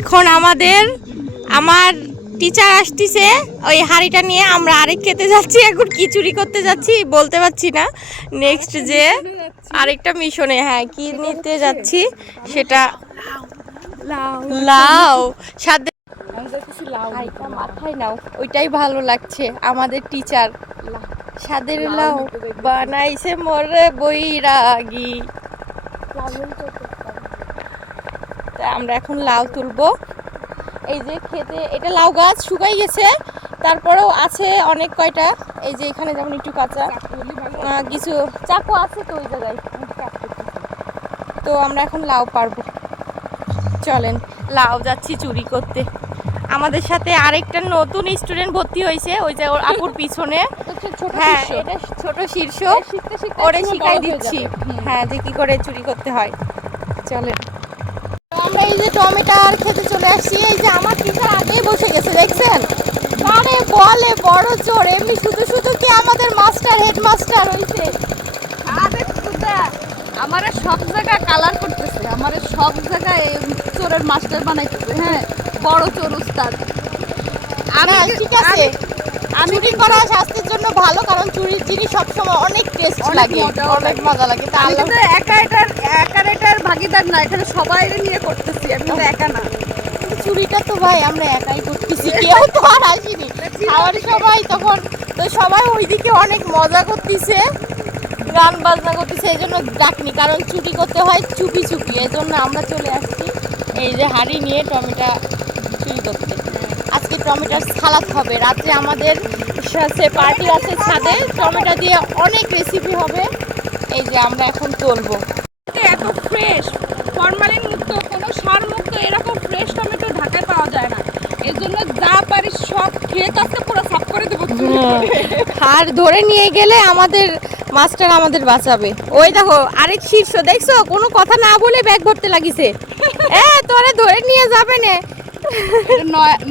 এখন আমাদের, আমার টিচার আসতিছে, ওই হাঁড়িটা নিয়ে আমরা আরেক খেতে যাচ্ছি, এখন খিচুড়ি করতে যাচ্ছি, বলতে পারছি না। নেক্সট যে আরেকটা মিশনে হ্যাঁ কি নিতে যাচ্ছি সেটা লাউ। সাথে মাথায় নাও, ওইটাই ভালো লাগছে আমাদের টিচার সাদের লাউ বানাইছে মোরে বইরাগি তা আমরা এখন লাউ তুলবো। এই যে খেতে এটা লাউ গাছ শুকাই গেছে। তারপরেও আছে অনেক কয়টা। এই যে এখানে যেমন একটু কাঁচা। কিছু চাকু আছে তো ওই জায়গায়। তো আমরা এখন লাউ পারব চলেন লাউ যাচ্ছি চুরি করতে। আমাদের সাথে আরেকটা নতুন স্টুডেন্ট ভর্তি হয়েছে। ওই যে ওর আপুর পিছনে। হ্যাঁ এটা ছোট শীর্ষ। ওরে শিখাই দিচ্ছি। হ্যাঁ যে কি করে চুরি করতে হয়। চলেন। এই যে টমেটার খেতে চলে আসছি এই যে আমার টিচার আগেই বসে গেছে দেখছেন? আরে বলে বড় চোর এমনি শুধু শুধু কি আমাদের মাস্টার হেডমাস্টার হইছে? আরে খুদা আমারে সব জায়গায় কালার করতেছে আমার সব জায়গায় চোরের মাস্টার বানাইতেছে হ্যাঁ? বড় চোর উস্তাদ। আমি ঠিক আছে। আমি চুরি করা স্বাস্থ্যের জন্য ভালো? কারণ চুরির জিনিস সবসময় অনেক টেস্ট লাগে অনেক মজা লাগে। তা আমি আল্লাহ একা এটার একা এটার ভাগিদার না এখানে সবাই নিয়ে করতেছি আমি কিন্তু একা না। চুরিটা তো ভাই আমরা একাই করতেছি কেউ তো আর আসেনি। খাওয়ার সবাই তখন তো সবাই ওইদিকে অনেক মজা করতেছে গান বাজনা করতেছে এই জন্য ডাকনি কারণ চুরি করতে হয় চুপি চুপি এই জন্য আমরা চলে আসছি। এই যে হাড়ি নিয়ে টমেটো চুরি করতে। টমেটোর সালাদ হবে। রাত্রে আমাদের সাথে পার্টি আছে ছাদে। টমেটো দিয়ে অনেক রেসিপি হবে। এই যে আমরা এখন তুলবো। এত ফ্রেশ ফরমালিন মুক্ত কোনো সার মুক্ত এরকম ফ্রেশ টমেটো ঢাকায় পাওয়া যায় না। এর জন্য যা পারি সব ক্ষেত আছে পুরো সাফ করে দেবো। আর ধরে নিয়ে গেলে আমাদের মাস্টার আমাদের বাঁচাবে। ওই দেখো আরেক শীর্ষ দেখছ? কোনো কথা না বলে ব্যাগ ভরতে লাগিছে। এ তোরে ধরে নিয়ে যাবে না।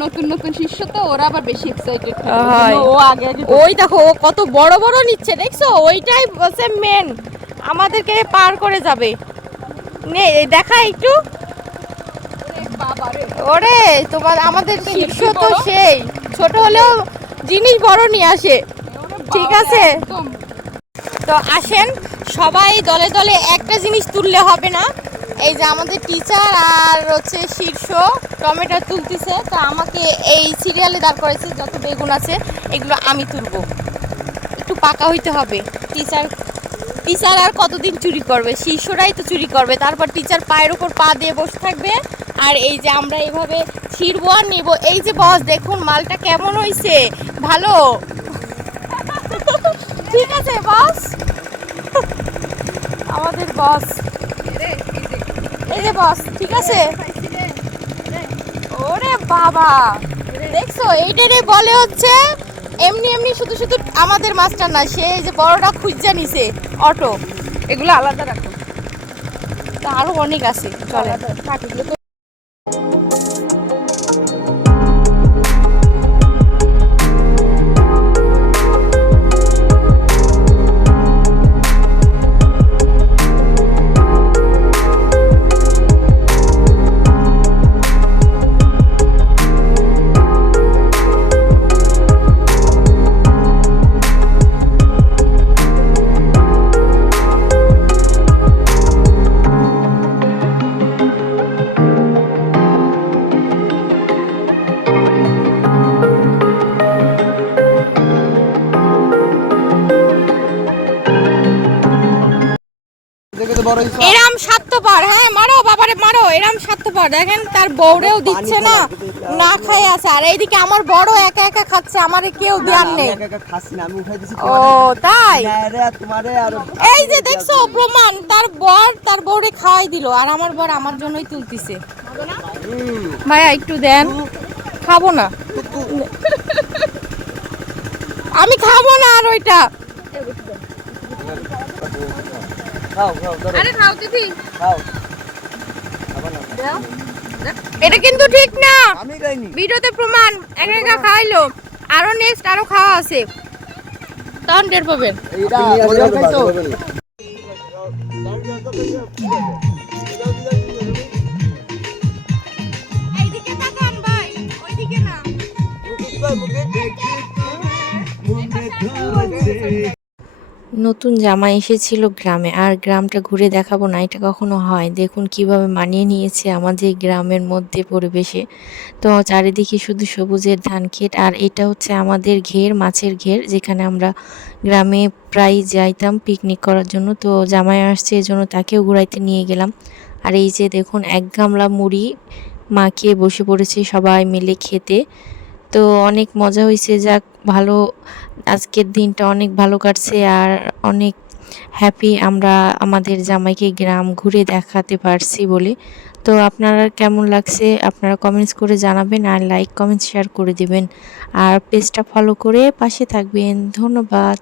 নতুন নতুন শিষ্য তো ওরা আবার বেশি এক্সাইটেড হয়। ও আগে আগে ওই দেখো ও কত বড় বড় নিচ্ছে দেখছ? ওইটাই মেন আমাদেরকে পার করে যাবে। নে দেখা একটু। ওরে তোমার আমাদের শীর্ষ তো সেই। ছোট হলেও জিনিস বড় নিয়ে আসে। ঠিক আছে। তো আসেন সবাই দলে দলে একটা জিনিস তুললে হবে না। এই যে আমাদের টিচার আর হচ্ছে শীর্ষ টমেটো তুলতেছে, তো আমাকে এই সিরিয়ালে দাঁড় করেছে যত বেগুন আছে, এগুলো আমি তুলবো। একটু পাকা হইতে হবে। টিচার টিচার আর কতদিন চুরি করবে? শিষ্যরাই তো চুরি করবে। তারপর টিচার পায়ের ওপর পা দিয়ে বসে থাকবে। আর এই যে আমরা এইভাবে ছিড়বো আর নিব। এই যে বস দেখুন মালটা কেমন হয়েছে ভালো? ঠিক আছে বস আমাদের বস এই বস ঠিক আছে? ওরে বাবা। দেখছ এইটারে বলে হচ্ছে, এমনি এমনি শুধু শুধু আমাদের মাছটা না, সে যে বড়টা খুঁজা নিছে অটো। এগুলো আলাদা রাখো। আরও অনেক আছে চলে এরাম স্বার্থপর হ্যাঁ মারো বাবারে মারো এরাম স্বার্থপর। দেখেন তার বউরেও দিচ্ছে না না খাই আছে। আর এইদিকে আমার বড় একা একা খাচ্ছে আমার কেউ আমি নেই। একা একা খাচ্ছি না, আমি উঠাই দিছি ও তাই? এই যে দেখছ প্রমাণ তার বর তার বউরে খাওয়াই দিল আর আমার বর আমার জন্যই তুলতিছে। ভাইয়া একটু দেন। খাব না। আমি খাব না আর ওইটা। এটা কিন্তু ঠিক না। আমি ভিডিওতে প্রমাণ একা একা খাইলো। আরও নেক্সট আরও খাওয়া আছে। তখন টের পাবেন এইদিকে তাকান ভাই ওইদিকে না। নতুন জামাই এসেছিল গ্রামে, আর গ্রামটা ঘুরে দেখাবো না, এটা কখনো হয়। দেখুন কীভাবে মানিয়ে নিয়েছে আমাদের গ্রামের মধ্যে পরিবেশে। তো চারিদিকে শুধু সবুজের ধান ক্ষেত, আর এটা হচ্ছে আমাদের ঘের, মাছের ঘের, যেখানে আমরা গ্রামে প্রায় যাইতাম পিকনিক করার জন্য। তো জামাই আসছে, এই জন্য তাকেও ঘুরাইতে নিয়ে গেলাম। আর এই যে দেখুন, এক গামলা মুড়ি মাখিয়ে বসে পড়েছে সবাই মিলে খেতে। তো অনেক মজা হয়েছে, যাক ভালো, আজকের দিনটা অনেক ভালো কাটছে আর অনেক হ্যাপি আমরা আমাদের জামাইকে গ্রাম ঘুরে দেখাতে পারছি বলে। তো আপনারা কেমন লাগছে আপনারা কমেন্টস করে জানাবেন আর লাইক কমেন্ট শেয়ার করে দিবেন। আর পেজটা ফলো করে পাশে থাকবেন। ধন্যবাদ।